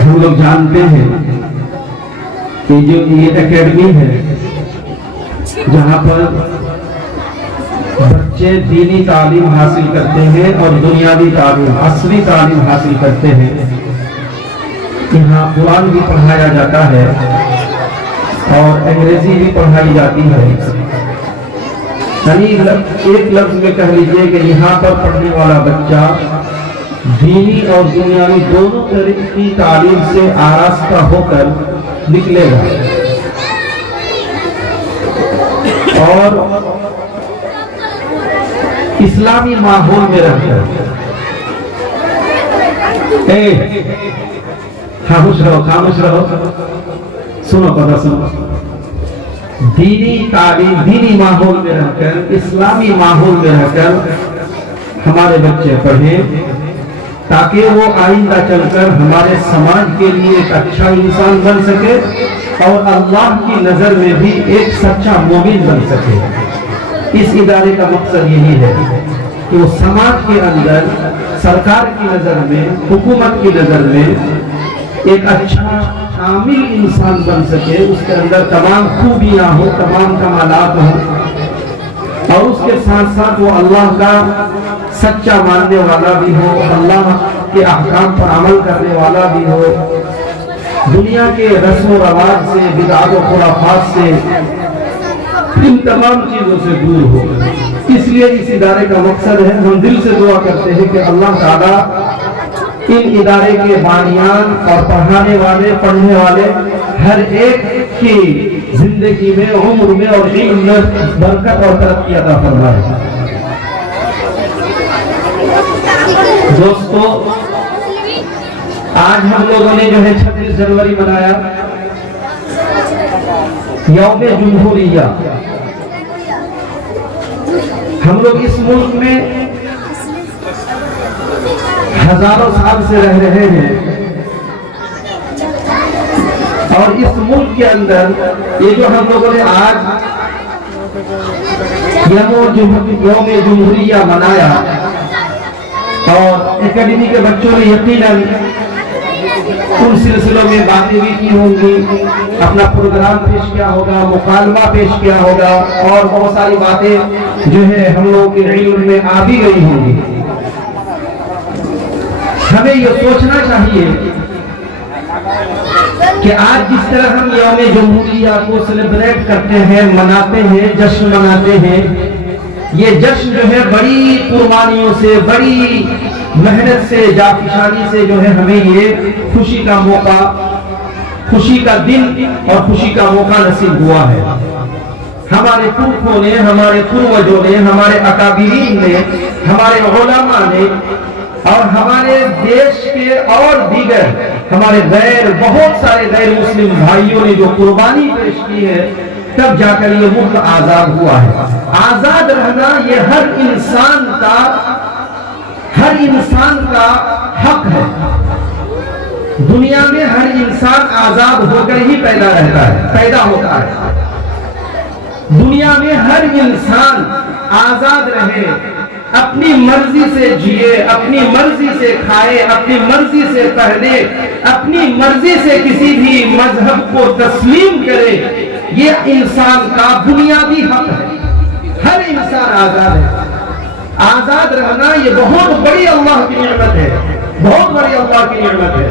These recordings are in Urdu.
ہم لوگ جانتے ہیں کہ جو یہ اکیڈمی ہے جہاں پر بچے دینی تعلیم حاصل کرتے ہیں اور دنیاوی تعلیم عصری تعلیم حاصل کرتے ہیں، یہاں قرآن بھی پڑھایا جاتا ہے اور انگریزی بھی پڑھائی جاتی ہے۔ یعنی ایک لفظ میں کہہ لیجئے کہ یہاں پر پڑھنے والا بچہ دینی اور دنیاوی دونوں طرح کی تعلیم سے آراستہ ہو کر نکلے گا، اور اسلامی ماحول میں رہ کر خاموش رہو سنو پتہ سنو، دینی تعلیم دینی ماحول میں رہ کر اسلامی ماحول میں رہ کر ہمارے بچے پڑھیں تاکہ وہ آئندہ چل کر ہمارے سماج کے لیے ایک اچھا انسان بن سکے اور اللہ کی نظر میں بھی ایک سچا مومن بن سکے۔ اس ادارے کا مقصد یہی ہے کہ وہ سماج کے اندر سرکار کی نظر میں، حکومت کی نظر میں ایک اچھا کامل انسان بن سکے، اس کے اندر تمام خوبیاں ہوں، تمام کمالات ہوں، اور اس کے ساتھ ساتھ وہ اللہ کا سچا ماننے والا بھی ہو، اللہ کے احکام پر عمل کرنے والا بھی ہو، دنیا کے رسم و رواج سے، بدعات و خرافات سے، ان تمام چیزوں سے دور ہو۔ اس لیے اس ادارے کا مقصد ہے، ہم دل سے دعا کرتے ہیں کہ اللہ تعالیٰ ان ادارے کے بانیان اور پڑھانے والے، پڑھنے والے ہر ایک کی زندگی میں، عمر میں اور علم میں برکت اور ترقی عطا فرمائے۔ دوستو، آج ہم لوگوں نے جو ہے 26 جنوری منایا، یوم جمہوریہ۔ ہم لوگ اس ملک میں ہزاروں سال سے رہ رہے ہیں، اور اس ملک کے اندر یہ جو ہم لوگوں نے آج یوم جمہوریہ منایا، اور اکیڈمی کے بچوں نے یقیناً ان سلسلوں میں باتیں بھی کی ہوں گی، اپنا پروگرام پیش کیا ہوگا، مکالمہ پیش کیا ہوگا، اور بہت ساری باتیں جو ہے ہم لوگوں کے علم میں آ بھی گئی ہوں گی۔ ہمیں یہ سوچنا چاہیے کہ آج جس طرح ہم یوم جمہوریہ کو سیلیبریٹ کرتے ہیں، مناتے ہیں، جشن مناتے ہیں، یہ جشن جو ہے بڑی قربانیوں سے، بڑی محنت سے، جافشانی سے جو ہے ہمیں یہ خوشی کا موقع، خوشی کا دن اور خوشی کا موقع نصیب ہوا ہے۔ ہمارے پرکھوں نے، ہمارے پروجوں نے، ہمارے اکابرین نے، ہمارے علماء نے، اور ہمارے دیش کے اور دیگر ہمارے بہت سارے غیر مسلم بھائیوں نے جو قربانی پیش کی ہے، تب جا کر یہ ملک آزاد ہوا ہے۔ آزاد رہنا یہ ہر انسان کا حق ہے۔ دنیا میں ہر انسان آزاد ہو کر ہی پیدا ہوتا ہے۔ دنیا میں ہر انسان آزاد رہے، اپنی مرضی سے جیے، اپنی مرضی سے کھائے، اپنی مرضی سے پہنے، اپنی مرضی سے کسی بھی مذہب کو تسلیم کرے، یہ انسان کا بنیادی حق ہے۔ ہر انسان آزاد ہے۔ آزاد رہنا یہ بہت بڑی اللہ کی نعمت ہے، بہت بڑی اللہ کی نعمت ہے۔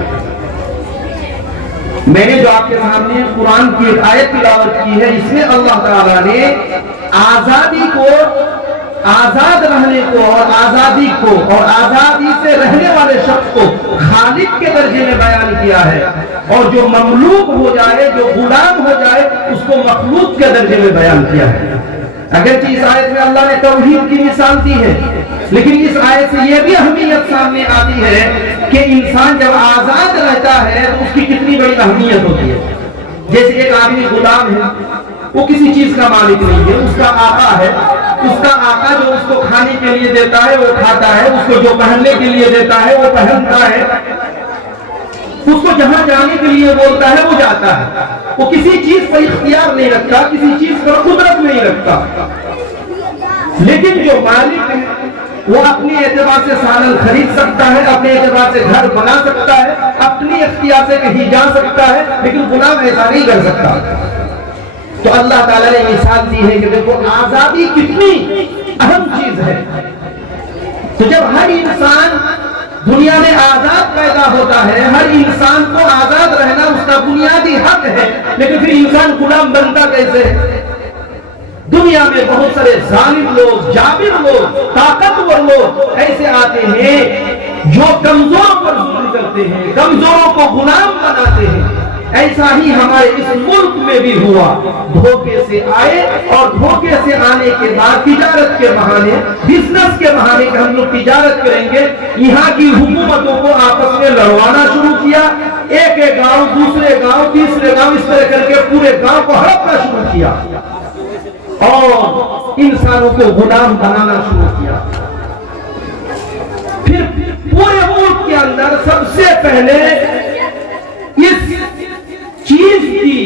میں نے جو آپ کے سامنے قرآن کی ایک آیت تلاوت کی ہے، اس میں اللہ تعالیٰ نے آزادی کو، آزاد رہنے کو، اور آزادی کو، اور آزادی سے رہنے والے شخص کو خالق کے درجے میں بیان کیا ہے، اور جو مملوک ہو جائے، جو غلام ہو جائے، اس کو مخلوق کے درجے میں بیان کیا ہے۔ اگرچہ اس آیت میں اللہ نے توحید کی مثال دی ہے، لیکن اس آیت سے یہ بھی اہمیت سامنے آتی ہے کہ انسان جب آزاد رہتا ہے تو اس کی کتنی بڑی اہمیت ہوتی ہے۔ جیسے ایک آدمی غلام ہے، وہ کسی چیز کا مالک نہیں ہے، اس کا آقا ہے، اس کا آقا جو اس کو کھانے کے لیے دیتا ہے وہ کھاتا ہے، اس کو جو پہننے کے لیے دیتا ہے وہ پہنتا ہے، اس کو جہاں جانے کے لیے بولتا ہے وہ جاتا ہے۔ وہ کسی چیز پر اختیار نہیں رکھتا، کسی چیز پر قدرت نہیں رکھتا۔ لیکن جو مالک ہے وہ اپنی اعتبار سے سالن خرید سکتا ہے، اپنے اعتبار سے گھر بنا سکتا ہے، اپنی اختیار سے کہیں جا سکتا ہے، لیکن غلام ایسا نہیں کر سکتا۔ تو اللہ تعالیٰ نے مثال دی ہے کہ دیکھو آزادی کتنی اہم چیز ہے۔ تو جب ہر انسان دنیا میں آزاد پیدا ہوتا ہے، ہر انسان کو آزاد رہنا اس کا بنیادی حق ہے، لیکن پھر انسان غلام بنتا کیسے؟ دنیا میں بہت سارے ظالم لوگ، جابر لوگ، طاقتور لوگ ایسے آتے ہیں جو کمزوروں پر ظلم کرتے ہیں، کمزوروں کو غلام بناتے ہیں۔ ایسا ہی ہمارے اس ملک میں بھی ہوا، دھوکے سے آئے اور دھوکے سے آنے کے بعد تجارت کے بہانے، بزنس کے بہانے کہ ہم لوگ تجارت کریں گے، یہاں کی حکومتوں کو آپس میں لڑوانا شروع کیا، ایک ایک گاؤں دوسرے گاؤں تیسرے گاؤں اس طرح کر کے پورے گاؤں کو ہڑپنا شروع کیا اور انسانوں کو غلام بنانا شروع کیا۔ پھر پورے ملک کے اندر سب سے پہلے اس چیز کی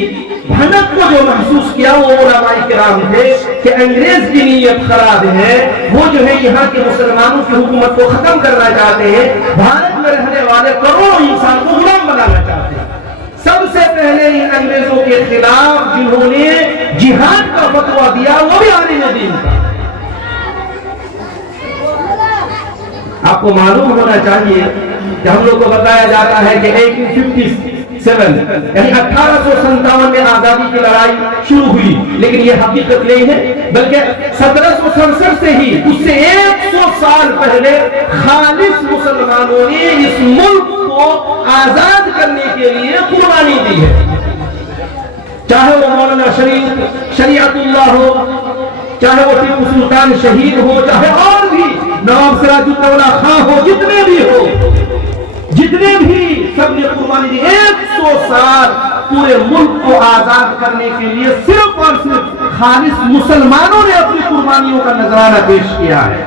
بھنک کو جو محسوس کیا وہ علماء کرام تھے کہ انگریز کی نیت خراب ہے، وہ جو ہے یہاں کے مسلمانوں کی حکومت کو ختم کرنا چاہتے ہیں، بھارت میں رہنے والے کروڑوں انسان کو غلام بنانا چاہتے ہیں۔ سب سے پہلے ان انگریزوں کے خلاف جنہوں نے جہاد کا فتویٰ دیا وہ بھی عالم دین تھا۔ آپ کو معلوم ہونا چاہیے کہ ہم لوگ کو بتایا جاتا ہے کہ 1857 یعنی 1857 میں آزادی کی لڑائی شروع ہوئی، لیکن یہ حقیقت نہیں ہے، بلکہ 1767 سے ہی اس سے 100 سال پہلے خالص مسلمانوں نے اس ملک کو آزاد کرنے کے لیے قربانی دی ہے۔ چاہے وہ مولانا شریعت اللہ ہو، چاہے وہ ٹیپو سلطان شہید ہو، چاہے اور بھی نواب سراج الدولہ خان ہو، جتنے بھی سب نے قربانی دی۔ 100 سال پورے ملک کو آزاد کرنے کے لیے صرف اور صرف خالص مسلمانوں نے اپنی قربانیوں کا نذرانہ پیش کیا ہے۔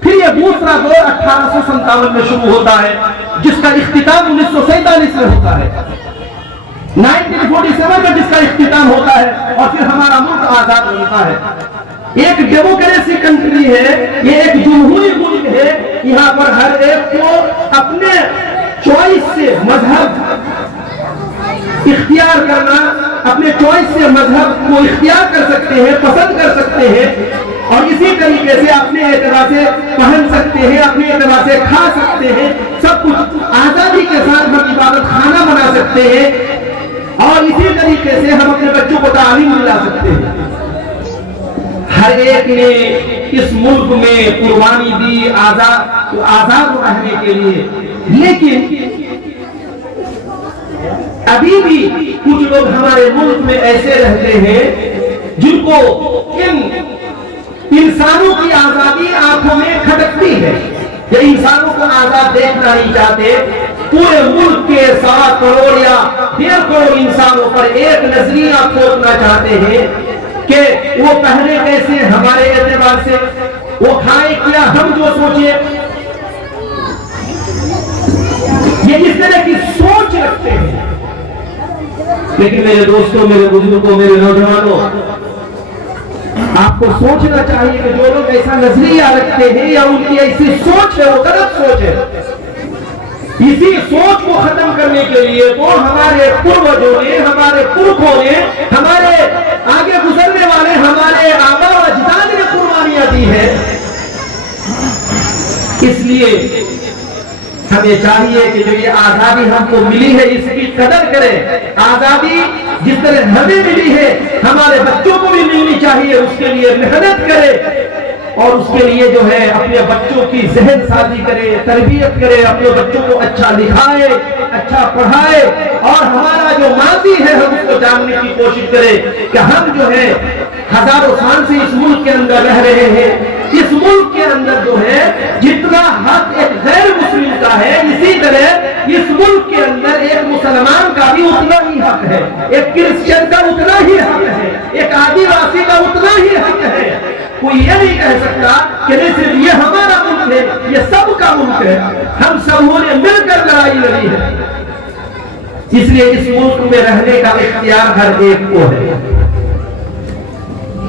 پھر یہ دوسرا دور 1857 میں شروع ہوتا ہے، جس کا اختتام 1947 میں ہوتا ہے، 1947 میں جس کا اختتام ہوتا ہے، اور پھر ہمارا ملک آزاد ہوتا ہے۔ ایک ڈیموکریسی کنٹری ہے، یہ ایک جمہوری ملک ہے، یہاں پر ہر ایک کو اپنے چوائس سے مذہب اختیار کرنا، اپنے چوائس سے مذہب کو اختیار کر سکتے ہیں، پسند کر سکتے ہیں، اور اسی طریقے سے اپنے اعتبار سے پہن سکتے ہیں، اپنے اعتبار سے کھا سکتے ہیں، سب کچھ آزادی کے ساتھ ہم عبادت خانہ بنا سکتے ہیں، اور اسی طریقے سے ہم اپنے بچوں کو تعلیم دلا سکتے ہیں۔ ہر ایک نے اس ملک میں قربانی دی آزاد رہنے کے لیے، لیکن ابھی بھی کچھ لوگ ہمارے ملک میں ایسے رہتے ہیں جن کو ان انسانوں کی آزادی آنکھوں میں کھٹکتی ہے، یا انسانوں کو آزاد دیکھنا نہیں چاہتے۔ پورے ملک کے 7 کروڑ یا 1.5 کروڑ انسانوں پر ایک نظریہ تھوپنا چاہتے ہیں کہ وہ پہنے کیسے ہمارے اعتبار سے، وہ کھائے کیا ہم جو سوچے، یہ اس طرح کی سوچ رکھتے ہیں۔ لیکن میرے دوستوں، میرے بزرگوں، میرے نوجوانوں، آپ کو سوچنا چاہیے کہ جو لوگ ایسا نظریہ رکھتے ہیں یا ان کی ایسی سوچ ہے وہ غلط سوچ ہے۔ اسی سوچ کو ختم کرنے کے لیے تو ہمارے پروجوں نے، ہمارے پرکھوں نے، ہمارے آگے گزرنے والے ہمارے آبا و اجداد نے قربانیاں دی ہیں۔ اس لیے ہمیں چاہیے کہ جو یہ آزادی ہم کو ملی ہے اس کی قدر کریں۔ آزادی جس طرح ہمیں ملی ہے ہمارے بچوں کو بھی ملنی چاہیے، اس کے لیے محنت کرے، اور اس کے لیے جو ہے اپنے بچوں کی ذہن سازی کرے، تربیت کرے، اپنے بچوں کو اچھا لکھائے، اچھا پڑھائے، اور ہمارا جو ماضی ہے ہم اس کو جاننے کی کوشش کرے کہ ہم جو ہے ہزاروں سال سے اس ملک کے اندر رہ رہے ہیں۔ اس ملک کے اندر جو ہے جتنا حق ایک غیر مسلم کا ہے، اسی طرح اس ملک کے اندر ایک مسلمان کا بھی اتنا ہی حق ہے، ایک کرسچن کا اتنا ہی حق ہے، ایک آدیواسی کا اتنا ہی حق ہے۔ کوئی یہ نہیں کہہ سکتا کہ نہیں صرف یہ ہمارا ملک ہے، یہ سب کا ملک ہے، ہم سبوں نے مل کر لڑائی لڑی ہے۔ اس لیے اس ملک میں رہنے کا اختیار ہر ایک کو ہے۔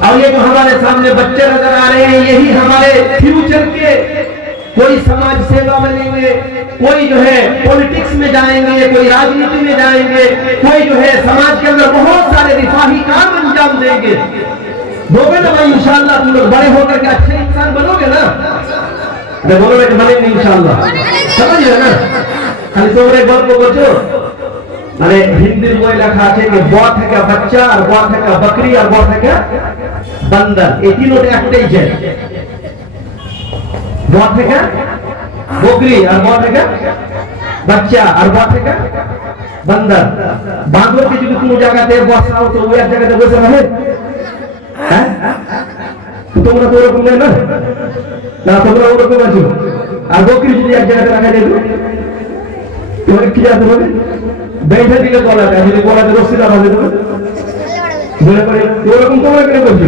اور یہ جو ہمارے سامنے بچے نظر آ رہے ہیں یہی ہمارے فیوچر کے کوئی سماج سیوا بنیں گے, کوئی جو ہے پولیٹکس میں جائیں گے, کوئی راجنیتی میں جائیں گے, کوئی جو ہے سماج کے اندر بہت سارے رفاہی کام انجام دیں گے. ہوگے نا بھائی انشاءاللہ تم لوگ بڑے ہو کر کے اچھے انسان بنو گے نا. میں بولو کہ بنے گے انشاءاللہ, سمجھ رہے نا. খালি তোমরা গল্প করছো মানে হিন্দির বই লেখা আছে যে ব থেকে বাচ্চা আর ব থেকে বকরি আর ব থেকে বান্দর, এই তিনটে একটাই জেন. ব থেকে বকরি আর ব থেকে বাচ্চা আর ব থেকে বান্দর. বান্দরকে যদি কোনো জায়গাতে বসাও তো ওই এক জায়গাতে বসে রহে? হ্যাঁ, তোমরা তো ওরকম নেই না, না তোমরা ওরকম আছো. আর বকরি যদি এক জায়গাতে রাখা যায় তোমাকে কি জানতে হবে? বেঁধে দিলে গলাটা, যদি গলাতে রশিটা বাঁধে দেবে ধরে পড়ে, ওরকম তোমরা কেন করছো?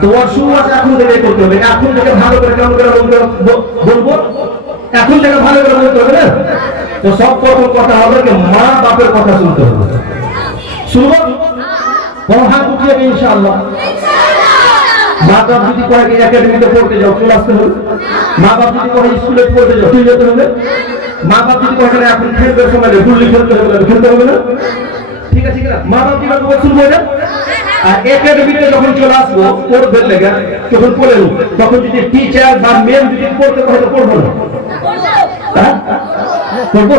তো শুরুয়াত এখন থেকে করতে হবে, এখন থেকে ভালো করে কেমন করে বলবো, এখন থেকে ভালো করে বলতে হবে না. তো সব প্রথম কথা হবে যে মা বাপের কথা শুনতে হবে. শুনবো বড় হাত উঠিয়ে ইনশাআল্লাহ. মা বাপ যদি কয় কি একাডেমিতে পড়তে যাও চলে আসতে হবে, মা বাপ যদি কয় স্কুলে পড়তে যাও চলে যেতে হবে, মা বাপ যদি কয় এখন খেলতে সময় গুলি খেলতে হবে খেলতে হবে না. ঠিক আছে কিনা? মা বাপ কিভাবে শুনবো এটা? আর একাডেমিতে যখন চলে আসবো পড়বে লেগে যখন পড়ে তখন যদি টিচার বা মেম যদি পড়তে কয় তো পড়বো না, পড়বো.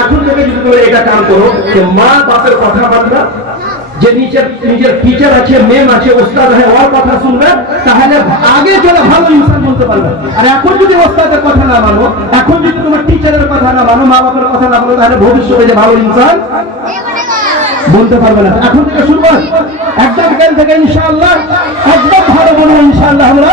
এখন থেকে যদি তোমরা এটা কাম করো যে মা বাপের কথা মানবা, যে নিজের টিচার আছে, মেম আছে, ওস্তাদ আছে, ওর কথা শুনবে, তাহলে আগে চলে ভালো ইনসান বলতে পারবে. আর এখন যদি ওস্তাদের কথা না মানো, এখন যদি তোমার টিচারের কথা না মানো, মা বাবার কথা না মানো, তাহলে ভবিষ্যতে যে ভালো ইনসান বলতে পারবে না. এখন থেকে শুনবো একদম কাল থেকে ইনশাআল্লাহ একদম ভালো বলবো ইনশাআল্লাহ আমরা.